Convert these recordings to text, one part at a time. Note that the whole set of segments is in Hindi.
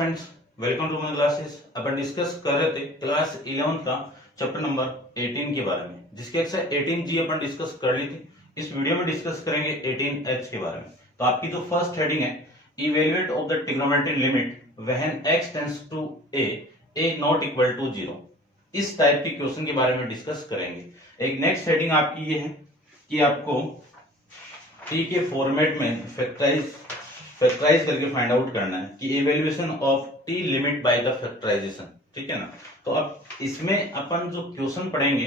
Friends, welcome to my classes. अपन डिस्कस कर रहे थे क्लास 11 का चैप्टर नंबर 18 के बारे में, जिसके एक्सरसाइज 18G अपन डिस्कस कर ली थी। इस वीडियो में डिस्कस करेंगे 18H के बारे में। तो आपकी जो फर्स्ट हेडिंग है, evaluate of the trigonometric limit when x tends to a not equal to 0। इस टाइप के क्वेश्चन के बारे में डिस्कस करेंगे। एक नेक्स्ट हेडिंग आपकी ये है कि आपको टी के फॉर्मेट में फैक्टराइज करके फाइंड आउट करना है कि evaluation of the limit by the factorization. ठीक है ना। तो अब इसमें अपन जो क्वेश्चन पढ़ेंगे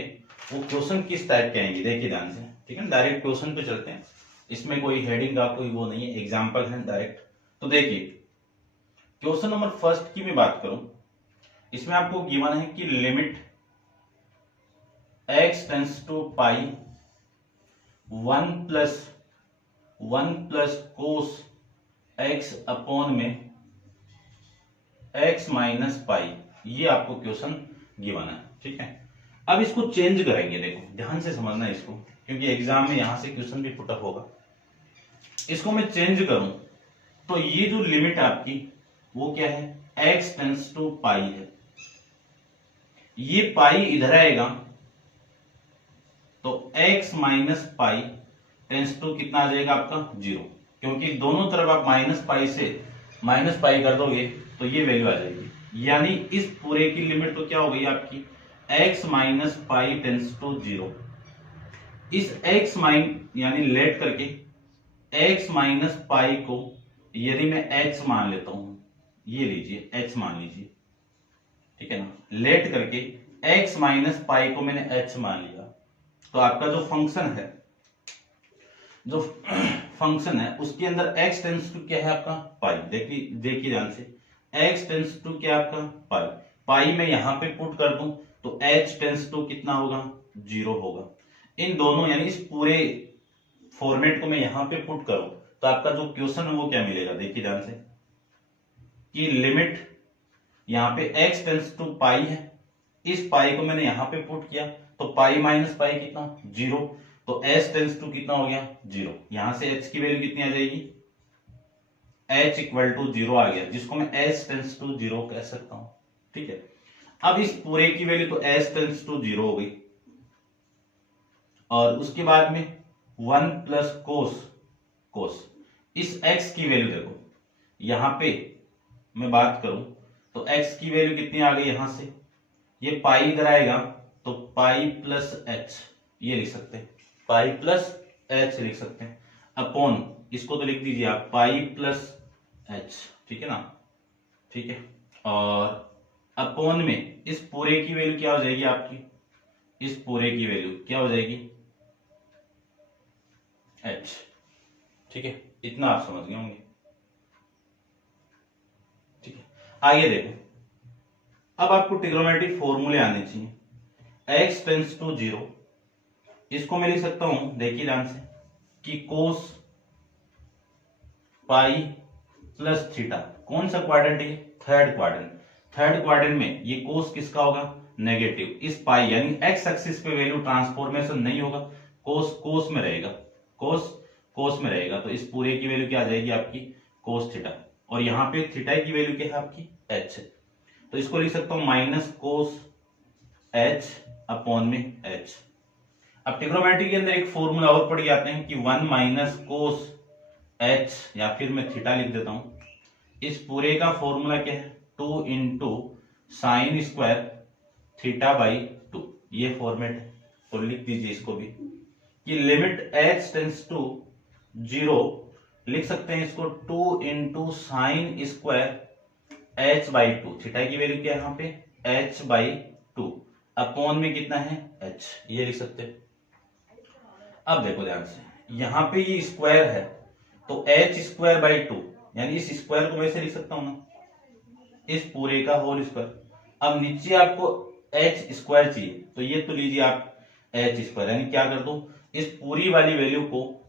वो क्वेश्चन किस टाइप के आएंगे, देखिए ध्यान से। ठीक है, डायरेक्ट क्वेश्चन पे चलते हैं। इसमें कोई हेडिंग का कोई वो नहीं है, एग्जाम्पल है डायरेक्ट। तो देखिए क्वेश्चन नंबर फर्स्ट की मैं बात करूं, इसमें आपको गिवन है कि limit x tends to pi 1 plus cos x upon में x माइनस पाई, ये आपको क्वेश्चन गिवन है। ठीक है, अब इसको चेंज करेंगे। देखो ध्यान से समझना है इसको, क्योंकि एग्जाम में यहां से क्वेश्चन भी पुटअप होगा। इसको मैं चेंज करूं तो ये जो लिमिट है आपकी वो क्या है, x टेंड्स टू पाई है। ये पाई इधर आएगा तो x minus pi tends to कितना आ जाएगा आपका 0, क्योंकि दोनों तरफ आप माइनस पाई से माइनस पाई कर दोगे तो ये वैल्यू आ जाएगी। यानी इस पूरे की लिमिट तो क्या हो गई आपकी, x minus pi tends to 0। इस x यानी लेट करके x माइनस पाई को यदि मैं h मान लेता हूं, ये लीजिए h मान लीजिए। ठीक है ना, लेट करके x माइनस पाई को मैंने h मान लिया, तो आपका जो फंक्शन है उसके अंदर x टेंड्स टू क्या है आपका पाई। देखिए ध्यान से, x टेंड्स टू क्या आपका पाई। पाई में यहां पे पुट कर दूं तो h टेंड्स टू कितना होगा, 0 होगा। इन दोनों यानी इस पूरे फॉर्मेट को मैं यहां पे पुट करूं तो आपका जो क्वेश्चन है वो क्या मिलेगा, देखिए ध्यान से कि लिमिट यहां पे x टेंड्स टू पाई है, इस पाई को मैंने यहां पे पुट किया तो पाई माइनस पाई कितना 0, तो h टेंड्स टू कितना हो गया 0। यहां से h की वैल्यू कितनी आ जाएगी, h इक्वल टू 0 आ गया, जिसको मैं h टेंड्स टू 0 कह सकता हूं। ठीक है, अब इस पूरे की वैल्यू तो h टेंड्स टू 0 हो गई, और उसके बाद में 1 प्लस कोस इस x की वैल्यू देखो, यहां पे मैं बात करूं तो x की वैल्यू कितनी आ गई, यहां से ये पाई इधर आएगा तो पाई प्लस h, ये लिख सकते हैं, पाई प्लस h लिख सकते हैं, अपॉन इसको तो लिख दीजिए आप पाई प्लस h। ठीक है ना, ठीक है, और अपॉन में इस पूरे की वैल्यू क्या हो जाएगी आपकी, इस पूरे की वैल्यू क्या हो जाएगी h। ठीक है, इतना आप समझ गए होंगे। ठीक है, आगे देखो, अब आपको ट्रिग्नोमेट्रिक फॉर्मूले आने चाहिए। x टेंड्स टू 0, इसको मैं लिख सकता हूं, देखिए ध्यान से, कि कोस पाई प्लस थीटा। कौन सा क्वाड्रेंट है, थर्ड क्वाड्रेंट। थर्ड क्वाड्रेंट में ये कोस किसका होगा, नेगेटिव। इस पाई यानी x एक्सिस पे वैल्यू ट्रांसफॉर्मेशन नहीं होगा, कोस में रहेगा, कोस में रहेगा, तो इस पूरे की वैल्यू क्या आ जाएगी आपकी कोस थीटा, और यहां पे थीटा की वैल्यू क्या है आपकी h, तो इसको लिख सकता हूं माइनस कोस h अपॉन में h। अब ट्रिग्नोमेट्री के अंदर एक फॉर्मूला और पढ़ जाते हैं कि 1 माइनस कोस h, या फिर मैं थीटा लिख देता हूं। इस पूरे का फॉर्मूला क्या है, 2 into sine square theta by 2, ये फॉर्मेट है। तो लिख दीजिए इसको भी कि लिमिट h टेंड्स टू 0, लिख सकते हैं इसको 2 into sine square h by 2, theta की वैल्यू क्या है यहाँ पे h बाई 2, अपॉन में कितना है h, ये लिख सकते हैं। अब देखो ध्यान से, यहां पे ये स्क्वायर है तो h स्क्वायर बाई 2, यानी इस स्क्वायर को वैसे लिख सकता हूं ना, इस पूरे का होल स्क्वायर। अब नीचे आपको h स्क्वायर चाहिए तो ये तो लीजिए आप h स्क्वायर, यानी क्या कर दो, इस पूरी वाली वैल्यू को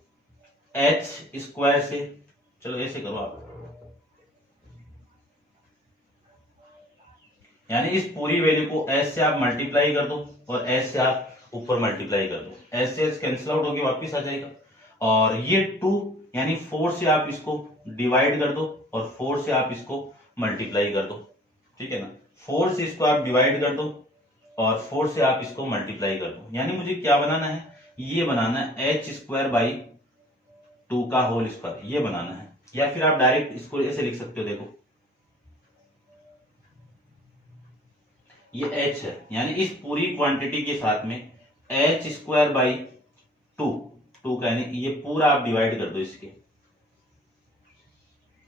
h स्क्वायर से, चलो ऐसे करो आप, यानी इस पूरी वैल्यू को h से आप मल्टीप्लाई कर दो और h से आप ऊपर मल्टीप्लाई कर दो, h से h कैंसिल आउट होके वापिस आ जाएगा, और ये 2 यानी 4 से आप इसको डिवाइड कर दो और 4 से आप इसको मल्टीप्लाई कर दो, ठीक है ना। 4 से इसको आप डिवाइड कर दो और 4 से आप इसको मल्टीप्लाई कर दो, यानी मुझे क्या बनाना है, ये बनाना है h² का होल स्क्वायर, ये बनाना है। या फिर आप डायरेक्ट इसको ऐसे लिख सकते हो, देखो ये h है, यानी इस पूरी क्वांटिटी के साथ में h²/2 का, यानी ये पूरा आप डिवाइड कर दो इसके,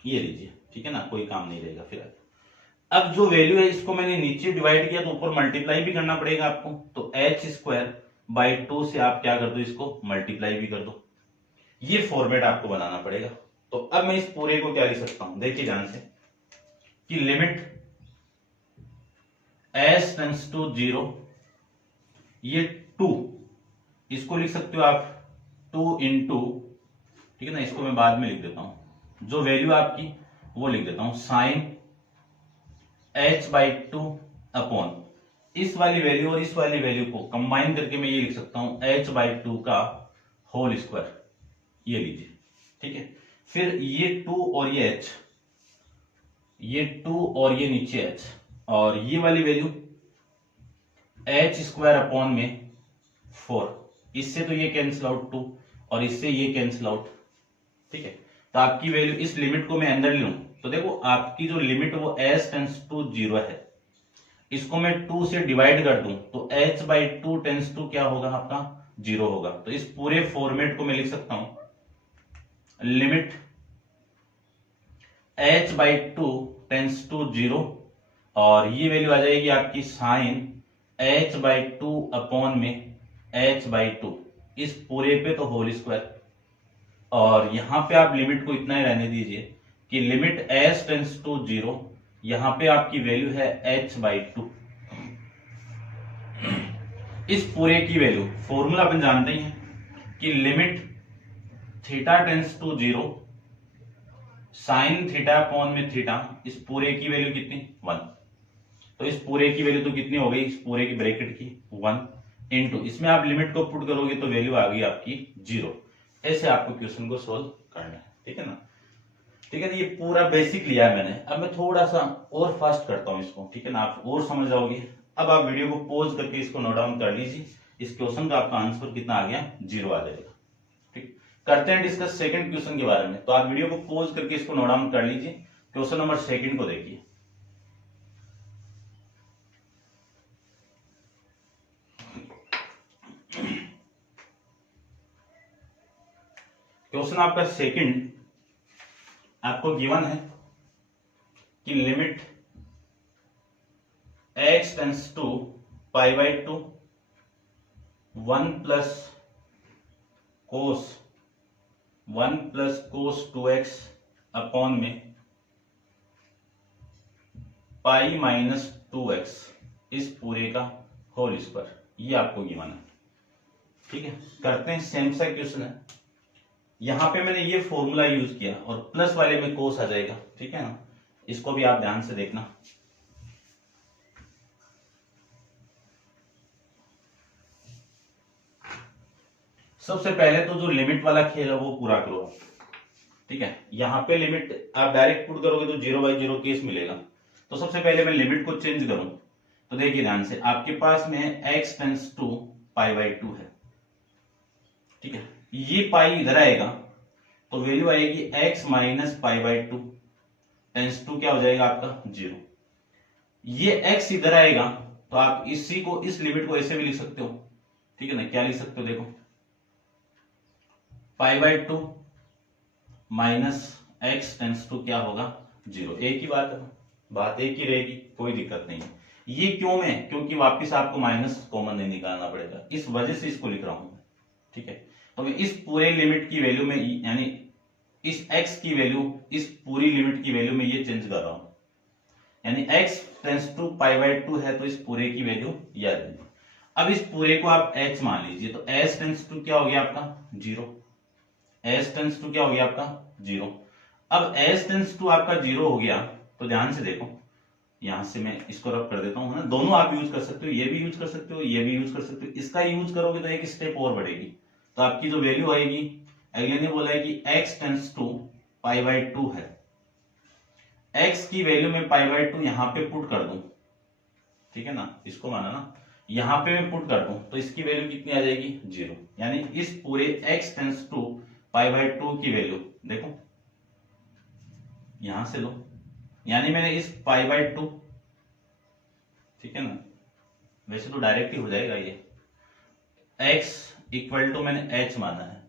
ये लीजिए, ठीक है ना, कोई काम नहीं रहेगा फिर। अब जो वैल्यू है इसको मैंने नीचे डिवाइड किया तो ऊपर मल्टीप्लाई भी करना पड़ेगा आपको, तो h²/2 से आप क्या कर दो, इसको मल्टीप्लाई भी कर दो। ये फॉर्मेट आपको बनाना पड़ेगा। तो अब मैं इस पूरे को क्या लिख सकता हूं, देखिए ध्यान से, कि लिमिट s टेंड्स टू 0, ये 2, इसको लिख सकते हो आप 2 इंटू, ठीक है ना, इसको मैं बाद में लिख देता हूं, जो वैल्यू आपकी वो लिख देता हूं sin h/2 अपॉन इस वाली वैल्यू और इस वाली वैल्यू को कंबाइन करके मैं ये लिख सकता हूं h/2 का होल स्क्वायर, ये लीजिए, ठीक है। फिर ये 2 और ये h, ये 2 और ये नीचे h, और ये वाली वैल्यू h² अपॉन में 4, इससे तो ये कैंसिल आउट 2 और इससे ये कैंसिल आउट, ठीक है। तो आपकी वैल्यू, इस लिमिट को मैं अंदर लूं तो देखो आपकी जो लिमिट वो s टेंड्स टू 0 है, इसको मैं 2 से डिवाइड कर दूं तो h/2 टेंड्स टू क्या होगा, आपका 0 होगा। तो इस पूरे फॉर्मेट को मैं लिख सकता हूं, लिमिट h/2 टेंड्स टू 0, और ये वैल्यू आ जाएगी आपकी sin h/2 अपॉन में h/2, इस पूरे पे तो होल स्क्वायर, और यहां पे आप लिमिट को इतना ही रहने दीजिए कि लिमिट s टेंड्स टू 0, यहां पे आपकी वैल्यू है h/2। इस पूरे की वैल्यू, फॉर्मूला अपन जानते ही हैं कि limit theta tends to 0 sine theta upon में थीटा, इस पूरे की वैल्यू कितनी, 1। तो इस पूरे की वैल्यू तो कितनी हो गई, इस पूरे की ब्रैकेट की 1 इंटू, इसमें आप लिमिट को पुट करोगे तो वैल्यू आ गई आपकी 0। ऐसे आपको क्वेश्चन को सोल्व करना है, ठीक है ना। ठीक है, तो ये पूरा बेसिक लिया है मैंने। अब मैं थोड़ा सा और फास्ट करता हूं इसको, ठीक है ना, आप और समझ जाओगे। अब आप वीडियो को पॉज करके इसको नोट डाउन कर लीजिए, इस क्वेश्चन का आपका आंसर कितना आ गया, 0 आ जाएगा। ठीक, करते हैं डिस्कस सेकंड क्वेश्चन के बारे में। तो आप वीडियो को पॉज करके इसको नोट डाउन कर लीजिए, क्वेश्चन नंबर 2 को देखिए। क्वेश्चन आपका सेकंड आपको गिवन है कि limit x tends to π/2 1 plus cos 2x upon में π-2x इस पूरे का होल स्क्वायर, ये आपको गिवन है। ठीक है, करते हैं सेम सा क्वेश्चन है। यहां पे मैंने ये फॉर्मूला यूज किया और प्लस वाले में कोस आ जाएगा, ठीक है ना, इसको भी आप ध्यान से देखना। सबसे पहले तो जो लिमिट वाला खेल है वो पूरा करो आप, ठीक है। यहां पे लिमिट आप डायरेक्ट पुट करोगे तो 0/0 केस मिलेगा। तो सबसे पहले मैं लिमिट को चेंज करूं तो देखिए ध्यान से, आपके पास में x टेंड्स टू π/2 है, ठीक है। ये पाई इधर आएगा तो वैल्यू आएगी x माइनस π/2 टेंड्स टू क्या हो जाएगा आपका 0। ये x इधर आएगा तो आप इसी को, इस लिमिट को ऐसे भी लिख सकते हो, ठीक है ना। क्या लिख सकते हो, देखो π/2 माइनस x टेंड्स टू क्या होगा 0। एक ही बात एक ही रहेगी, कोई दिक्कत नहीं है। ये क्यों है, क्योंकि वापस आपको माइनस कॉमन नहीं निकालना पड़ेगा, इस वजह से इसको लिख रहा हूं, ठीक है। तो मैं इस पूरे लिमिट की वैल्यू में, यानी इस x की वैल्यू इस पूरी लिमिट की वैल्यू में ये चेंज कर रहा हूं, यानी x टेंड्स टू π/2 है तो इस पूरे की वैल्यू ये आ जाएगी। अब इस पूरे को आप h मान लीजिए तो s टेंड्स टू क्या हो गया आपका 0, s टेंड्स टू क्या हो गया आपका 0। अब s टेंड्स टू आपका 0 हो गया तो ध्यान से देखो, यहां से मैं इसको रब कर देता हूं, है ना। दोनों आप यूज कर सकते हो, ये भी यूज कर सकते हो, ये भी यूज कर सकते हो। इसका यूज करोगे तो एक स्टेप और बढ़ेगी, तो आपकी जो वैल्यू आएगी, अगले ने बोला है कि x टेंड्स टू π/2 है, x की वैल्यू में पाई बाय 2 यहां पे पुट कर दूं, ठीक है ना, इसको माना ना, यहां पे मैं पुट कर दूं तो इसकी वैल्यू कितनी आ जाएगी 0, यानी इस पूरे x tends to pi by 2 की वैल्यू देखो यहां से लो, यानी मैंने इस पाई बाय 2, ठीक है ना, वैसे तो डायरेक्ट ही हो जाएगा ये, x इक्वल टू मैंने h माना है,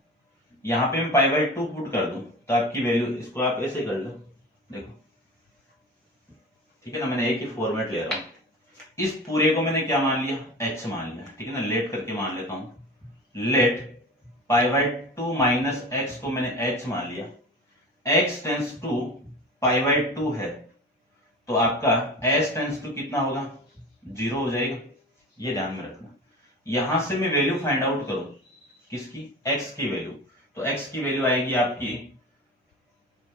यहां पे मैं पाई बाय 2 पुट कर दूं तो आपकी वैल्यू, इसको आप ऐसे कर लो देखो, ठीक है ना, मैंने एक ही फॉर्मेट ले रहा हूं, इस पूरे को मैंने क्या मान लिया h मान लिया, ठीक है ना, लेट करके मान लेता हूं, let pi by 2 minus x को मैंने h मान लिया, x tends to pi by 2 है तो आपका s टेंस टू कितना होगा 0 हो जाएगा, ये ध्यान में रखना। यहां से मैं वैल्यू फाइंड आउट करूं किसकी, x की वैल्यू, तो x की वैल्यू आएगी आपकी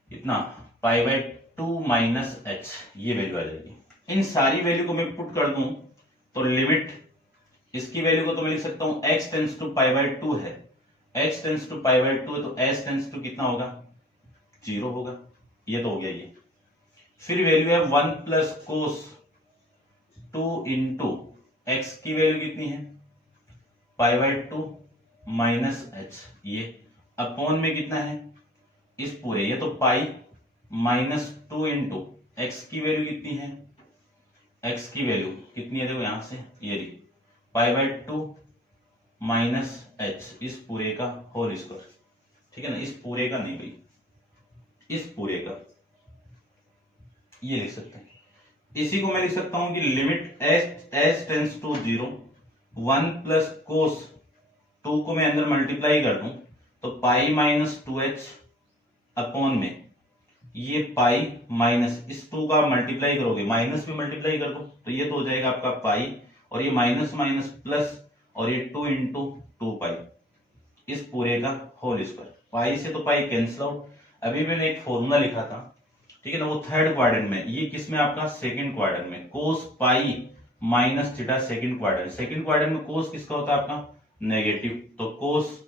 इतना पाई बाय 2 माइनस h, ये वैल्यू आ जाएगी। इन सारी वैल्यू को मैं पुट कर दूं तो लिमिट, इसकी वैल्यू को तो मैं लिख सकता हूं x tends to pi by 2 है, x tends to pi by 2 है तो s टेंस टू कितना होगा 0 होगा, ये तो हो गया ये। फिर वैल्यू है 1 प्लस कोस 2 इंटू एक्स की वैल्यू कितनी है पाई बाय 2 माइनस एच, ये अपॉन में कितना है इस पूरे, ये तो पाई माइनस 2 इंटू एक्स की वैल्यू कितनी है, एक्स की वैल्यू कितनी है देखो यहां से, ये रही पाई बाय 2 माइनस एच, इस पूरे का होल स्क्वायर, ठीक है ना, इस पूरे का नहीं भाई, इस पूरे का, ये लिख सकते हैं। इसी को मैं लिख सकता हूं कि limit h tends to 0, 1 plus cos 2 को मैं अंदर मल्टीप्लाई कर दूं तो पाई माइनस 2h अपॉन में ये पाई माइनस इस 2 का मल्टीप्लाई करोगे, माइनस भी मल्टीप्लाई कर दो तो ये तो हो जाएगा आपका पाई, और ये माइनस माइनस प्लस, और ये 2 इंटू 2 पाई, इस पूरे का होल स्क्वायर, पाई से तो पाई कैंसिल आउट। अभी मैंने एक फॉर्मूला लिखा था, ठीक है ना, वो थर्ड क्वाड्रेंट में, ये किसमें आपका सेकंड क्वाड्रेंट में, cos pi minus theta second quadrant, second quadrant में कोस किसका होता है आपका नेगेटिव, तो कोस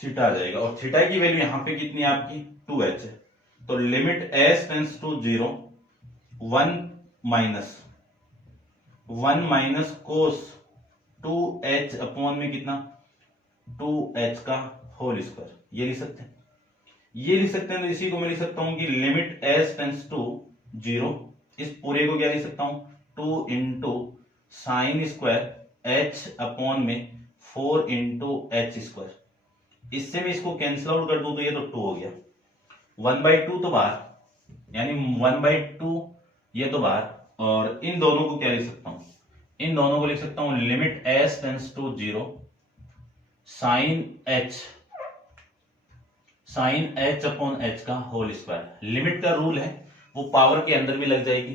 थीटा आ जाएगा, और थीटा की वैल्यू यहां पे कितनी है आपकी 2h है, तो limit s tends to 0, 1 minus cos 2h upon में कितना 2h का होल स्क्वायर, ये लिख सकते हैं, ये लिख सकते हैं। तो इसी को मैं लिख सकता हूं कि लिमिट s टेंस टू 0, इस पूरे को क्या लिख सकता हूं 2 into sine square h upon में 4 इंटू एच स्क्वायर, इससे मैं इसको कैंसिल आउट कर दूं तो ये तो 2 हो गया, 1/2 तो बाहर, यानी 1/2 ये तो बाहर, और इन दोनों को क्या लिख सकता हूं, इन दोनों को लिख सकता हूं limit s tends to 0 sine h upon h का होल स्क्वायर, लिमिट का रूल है वो पावर के अंदर भी लग जाएगी,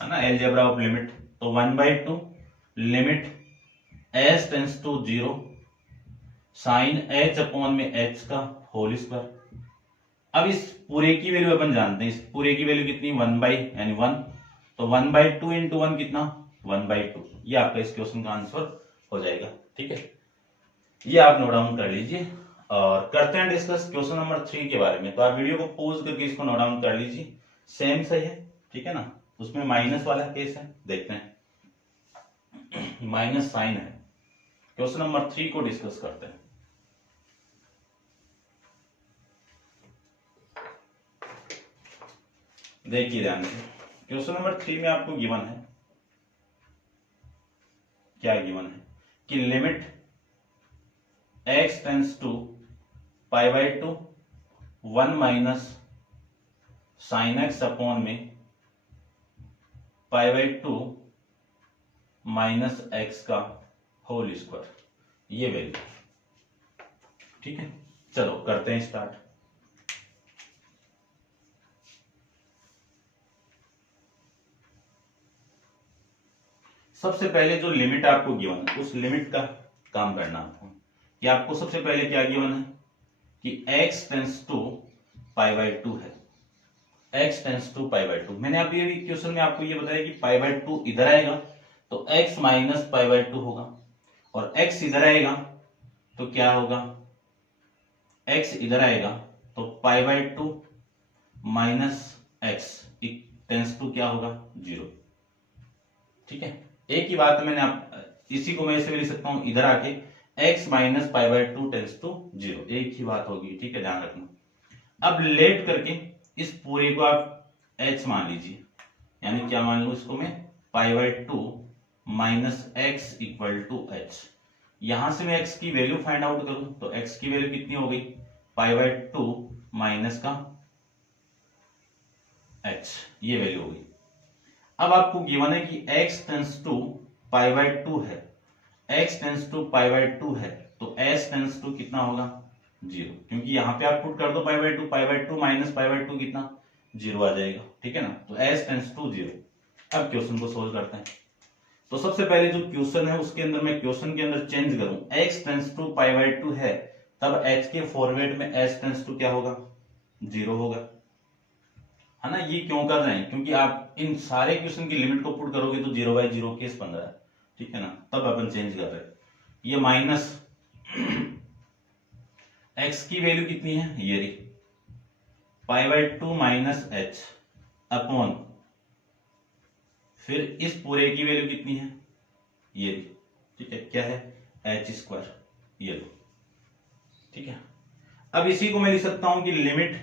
है ना, अलजेब्रा ऑफ लिमिट, तो 1/2 limit s tends to 0 sine h upon में h का होल स्क्वायर। अब इस पूरे की वैल्यू अपन जानते हैं, इस पूरे की वैल्यू कितनी 1 यानी 1, तो 1/2 इंटू 1 कितना 1/2, ये आपका इस क्वेश्चन का आंसर हो जाएगा, ठीक है, ये आप नोट डाउन कर लीजिए। और करते हैं डिस्कस क्वेश्चन नंबर 3 के बारे में, तो आप वीडियो को पॉज करके इसको नोट डाउन कर लीजिए, सेम सही है, ठीक है ना, उसमें माइनस वाला केस है, देखते हैं माइनस साइन है, क्वेश्चन नंबर 3 को डिस्कस करते हैं। देखिए ध्यान से, क्वेश्चन नंबर 3 में आपको गिवन है, क्या गिवन है कि limit x tends to pi by 2 1 minus sine x upon में पाई बाय 2 माइनस एक्स का होल स्क्वायर, ये वैल्यू, ठीक है, चलो करते हैं स्टार्ट। सबसे पहले जो लिमिट आपको गिवन है उस लिमिट का काम करना आपको, कि आपको सबसे पहले क्या गिवन है कि x tends to pi by 2 है, x tends to pi by 2, मैंने आप ये क्वेश्चन में आपको ये बताया कि पाई बाय 2 इधर आएगा तो x माइनस पाई बाय 2 होगा, और x इधर आएगा तो क्या होगा, x इधर आएगा तो pi by 2 minus x tends to क्या होगा 0। ठीक है, एक ही बात मैंने इसी को मैं ऐसे भी लिख सकता हूं, इधर आके x minus pi by 2 tends to 0, एक ही बात होगी। ठीक है, ध्यान रखना। अब लेट करके इस पूरे को आप h मान लीजिए, यानी क्या मान लू इसको मैं, pi by 2 minus x equal to h. यहां से मैं x की वैल्यू फाइंड आउट करूं तो x की वैल्यू कितनी हो गई, पाई बाय 2 माइनस का h, ये वैल्यू हो गई। अब आपको गिवन है कि x tends to pi by 2 है, x tends to pi by 2 है, तो s टेंस टू कितना होगा 0, क्योंकि यहां पे आप पुट कर दो पाई बाय 2 माइनस पाई बाय 2 कितना 0 आ जाएगा। ठीक है ना, तो s टेंस टू 0। अब क्वेश्चन को सोल्व करते हैं। तो सबसे पहले जो क्वेश्चन है उसके अंदर मैं क्वेश्चन के अंदर चेंज करूं, x tends to pi by 2 है, तब h के फॉर्मेट में s टेंस टू क्या होगा 0 होगा, है ना। ये क्यों कर रहे हैं, क्योंकि आप इन सारे क्वेश्चन की लिमिट को पुट करोगे तो 0 बाय 0 केस बन रहा है। ठीक है ना, तब अपन चेंज कर रहे हैं। ये माइनस x की वैल्यू कितनी है, ये रही पाई बाय 2 माइनस एच अपॉन, फिर इस पूरे की वैल्यू कितनी है, ये रही। ठीक है, क्या है एच स्क्वायर, ये लो। ठीक है, अब इसी को मैं लिख सकता हूं कि limit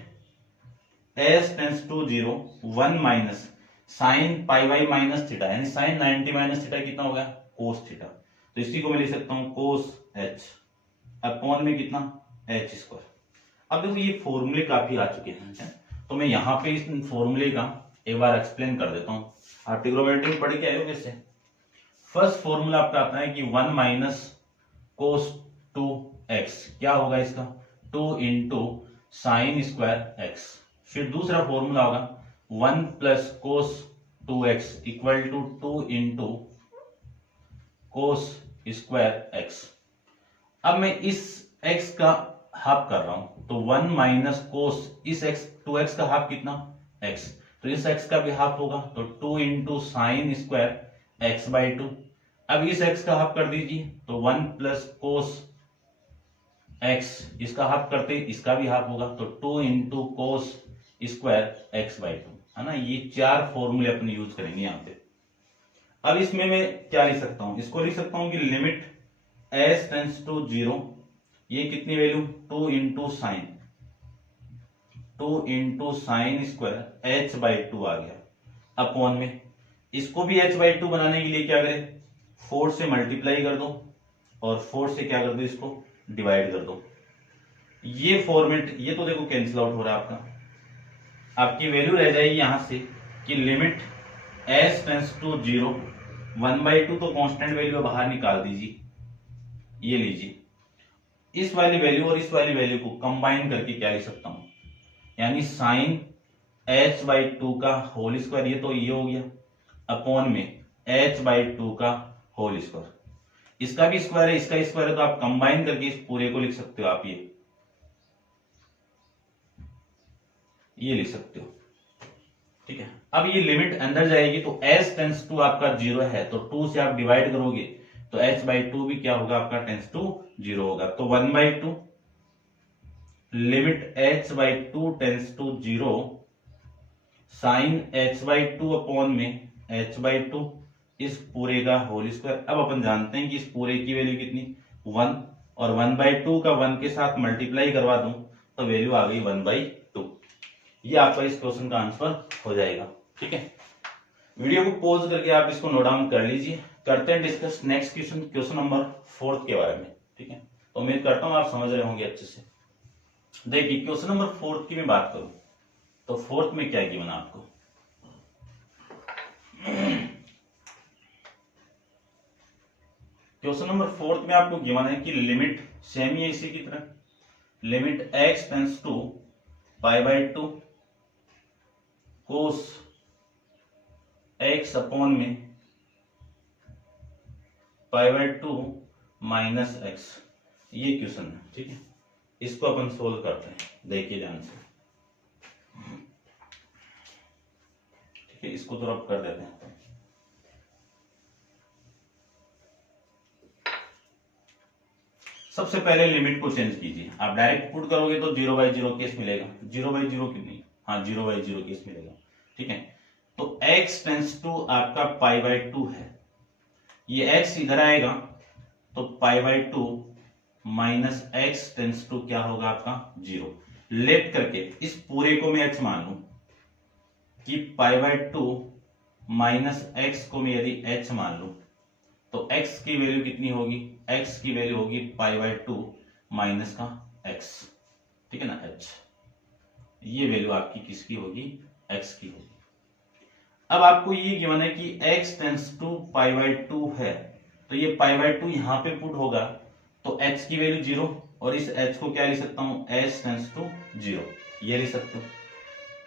s tends to 0 1 minus sine pi by minus theta, यानी साइन 90 माइनस थीटा कितना हो गया कोस थीटा, तो इसी को मैं लिख सकता हूं कोस h अपॉन में कितना h स्क्वायर। अब देखो ये फॉर्मूले काफी आ चुके हैं, तो मैं यहाँ पे इस फॉर्मूले का एक बार एक्सप्लेन कर देता हूँ। आप ट्रिग्नोमेट्री में पढ़ के आए हो वैसे। फर्स्ट फॉर्मूला आपका आता है कि 1 माइनस कोस 2x, क्या होगा इसका 2 इंटू साइन स्क्वायर x। फिर दूसरा फॉर्मूला होगा 1 plus cos 2x equal to 2 into cos square x। अब मैं इस x का हाफ कर रहा हूं, तो 1 माइनस कोस इस x 2x का हाफ कितना x, तो इस x का भी हाफ होगा, तो 2 into sine square x by 2। अब इस x का हाफ कर दीजिए, तो 1 प्लस कोस x, इसका हाफ करते इसका भी हाफ होगा, तो 2 into cos square x by 2, है ना। ये चार फॉर्मूले अपने यूज करेंगे यहाँ पे। अब इसमें मैं क्या लिख सकता हूं, इसको लिख सकता हूं कि लिमिट s टेंस टू 0, ये कितनी value 2 into sine square h by 2 आ गया अपॉन में, इसको भी h बाई 2 बनाने के लिए क्या करें 4 से मल्टीप्लाई कर दो और 4 से क्या कर दो इसको डिवाइड कर दो। ये फॉर्मेट, ये तो देखो कैंसिल आउट हो रहा है आपका, आपकी वैल्यू रह जाएगी यहां से कि limit s tends to 0 1 by 2, तो कांस्टेंट वैल्यू बाहर निकाल दीजिए, ये लीजिए। इस वाली वैल्यू और इस वाली वैल्यू को कंबाइन करके क्या लिख सकता हूं, यानी साइन h बाई 2 का होल स्क्वायर, ये तो ये हो गया अपॉन में h बाई 2 का होल स्क्वायर, इसका भी स्क्वायर है इसका स्क्वायर है, तो आप कंबाइन करके इस पूरे को लिख सकते हो आप, ये लिख सकते हो। ठीक है, अब ये लिमिट अंदर जाएगी तो s टेंस टू आपका 0 है, तो 2 से आप डिवाइड करोगे तो h बाई 2 भी क्या होगा आपका टेंस टू 0 होगा, तो 1 by 2 limit h by 2 tends to 0 sine h by 2 upon में h बाई 2 इस पूरे का होल स्क्वायर। अब अपन जानते हैं कि इस पूरे की वैल्यू कितनी 1, और 1 बाई 2 का 1 के साथ मल्टीप्लाई करवा दूं तो वैल्यू आ गई 1 बाई 2। ये आपका इस क्वेश्चन का आंसर हो जाएगा। ठीक है, वीडियो को पॉज करके आप इसको नोट डाउन कर लीजिए। करते हैं discuss next question, question number 4 के बारे में। ठीक है, तो उम्मीद करता हूं आप समझ रहे होंगे अच्छे से। देखिए क्वेश्चन नंबर 4 की मैं बात करूं तो 4th में क्या गिवन आपको, क्वेश्चन नंबर 4 में आपको गिवन है कि लिमिट सेम ही है इसी की तरह, limit x tends to pi by 2 cos x upon में पाई बाई 2 माइनस x, ये क्वेश्चन है। ठीक है, इसको अपन सोल्व करते हैं, देखिए ध्यान से। ठीक है, इसको तो रब कर देते हैं। सबसे पहले लिमिट को चेंज कीजिए, आप डायरेक्ट पुट करोगे तो 0 बाई 0 केस मिलेगा, 0 बाई 0 कितनी, हाँ 0 बाई 0 केस मिलेगा। ठीक है। तो x टेंस टू आपका π/2 है, ये x इधर आएगा तो π/2 माइनस x टेंस टू क्या होगा आपका 0। लेफ्ट करके इस पूरे को मैं h मान लू कि π/2 माइनस x को मैं यदि h मान लू तो x की वैल्यू कितनी होगी, x की वैल्यू होगी π/2 माइनस का x, ठीक है ना h। ये वैल्यू आपकी किसकी होगी, x की होगी। अब आपको ये गिवन है कि x टेंस टू π/2 है, तो ये π/2 यहां पे पुट होगा तो h की वैल्यू 0 और इस h को क्या लिख सकता हूं, h टेंस टू 0, ये लिख सकते हो।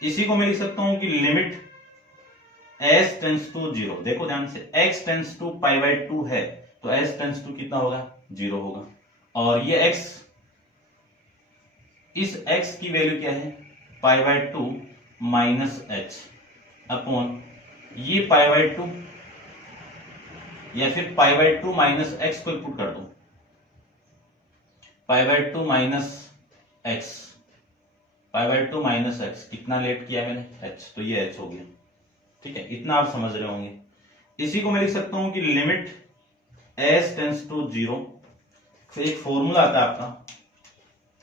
इसी को मैं लिख सकता हूं कि लिमिट h टेंस टू 0, देखो ध्यान से x टेंस टू π/2 है तो h टेंस टू कितना होगा, 0 होगा। और ये x, इस x की वैल्यू क्या है, π/2 माइनस h अपॉन ये π/2 या फिर π/2 माइनस x को पुट कर दो, π/2 माइनस x, π/2 माइनस x कितना लेट किया मैंने, h, तो ये h हो गया, ठीक है। इतना आप समझ रहे होंगे। इसी को मैं लिख सकता हूं कि लिमिट s टेंस टू 0, फिर एक फॉर्मूला आता है आपका,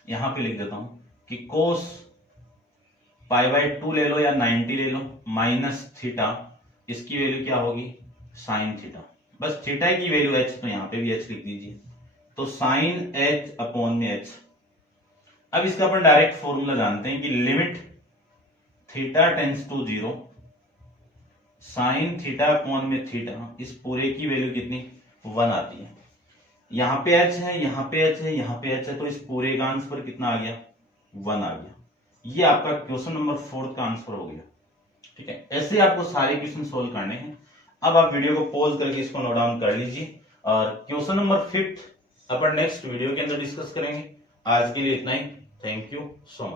यहां पे लिख देता हूं कि कोस π/2 ले लो या 90 ले लो माइनस थीटा, इसकी वैल्यू क्या होगी, साइन थीटा। बस थीटा की वैल्यू h, तो यहां पे भी h लिख दीजिए, तो साइन h अपॉन में h। अब इसका अपन डायरेक्ट फॉर्मूला जानते हैं कि limit theta tends to 0 sine theta upon में थीटा, इस पूरे की वैल्यू कितनी, 1 आती है। यहां पे h है, यहां पे h है, यहां पे h है, तो इस पूरे का आंसर कितना आ गया, 1 आ गया। ये आपका क्वेश्चन नंबर 4 का आंसर हो गया, ठीक है। ऐसे आपको सारे क्वेश्चन सोल्व करने हैं। अब आप वीडियो को पॉज करके इसको नोट डाउन कर लीजिए और क्वेश्चन नंबर 5 अपन नेक्स्ट वीडियो के अंदर डिस्कस करेंगे। आज के लिए इतना ही, थैंक यू सो मच।